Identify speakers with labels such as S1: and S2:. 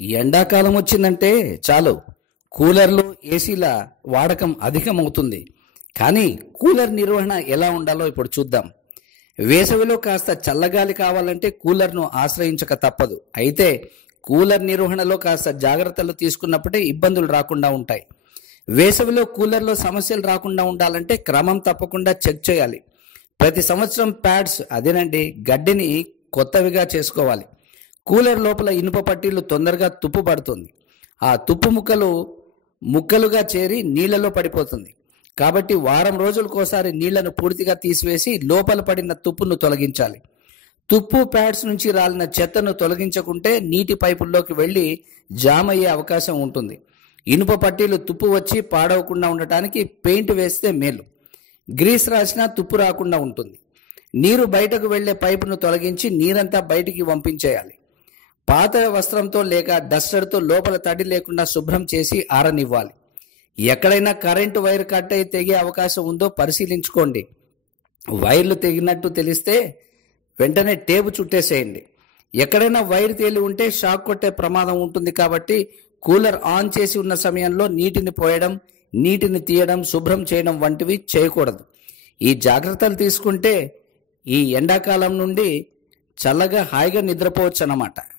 S1: ఎండాకాలం వచ్చిందంటే చాలు. కూలర్లు ఏసీల వాడకం అధికమవుతుంది. కానీ కూలర్ నిర్వహణ ఎలా ఉండాలో ఇప్పుడు చూద్దాం. వేసవిలో కాస్త చల్లగాలి కావాలంటే కూలర్ను ఆశ్రయించక తప్పదు. అయితే కూలర్ నిర్వహణలో కాస్త జాగ్రత్తలు తీసుకున్నప్పుడే ఇబ్బందులు రాకుండా ఉంటాయి. వేసవిలో కూలర్లో సమస్యలు రాకుండా ఉండాలంటే క్రమం తప్పకుండా చెక్ చేయాలి. ప్రతి సంవత్సరం ప్యాడ్స్ అదేనండి గడ్డిని కొత్తవిగా చేసుకోవాలి. కూలర్ లోపల ఇనుప పట్టీలు తొందరగా తుప్పు పడుతుంది. ఆ తుప్పు ముక్కలు ముక్కలుగా చేరి నీళ్ళలో పడిపోతుంది. కాబట్టి వారం రోజులకోసారి నీళ్ళను పూర్తిగా తీసివేసి లోపల పడిన తుప్పును తొలగించాలి. తుప్పు ప్యాడ్స్ నుంచి రాలిన చెత్తను తొలగించకుంటే నీటి పైపుల్లోకి వెళ్ళి జామ్ అయ్యే అవకాశం ఉంటుంది. ఇనుప పట్టీలు తుప్పు వచ్చి పాడవకుండా ఉండటానికి పెయింట్ వేస్తే మేలు. గ్రీస్ రాసినా తుప్పు రాకుండా ఉంటుంది. నీరు బయటకు వెళ్ళే పైపును తొలగించి నీరంతా బయటికి పంపించేయాలి పాత వస్త్రంతో లేక డస్టర్తో లోపల తడి లేకుండా శుభ్రం చేసి ఆరనివ్వాలి. ఎక్కడైనా కరెంటు వైర్ కట్ అయి తెగే అవకాశం ఉందో పరిశీలించుకోండి. వైర్లు తెగినట్టు తెలిస్తే వెంటనే టేపు చుట్టేసేయండి. ఎక్కడైనా వైర్ తేలి ఉంటే షాక్ కొట్టే ప్రమాదం ఉంటుంది కాబట్టి కూలర్ ఆన్ చేసి ఉన్న సమయంలో నీటిని పోయడం నీటిని తీయడం శుభ్రం చేయడం వంటివి చేయకూడదు. ఈ జాగ్రత్తలు తీసుకుంటే ఈ ఎండాకాలం నుండి చల్లగా హాయిగా నిద్రపోవచ్చు అన్నమాట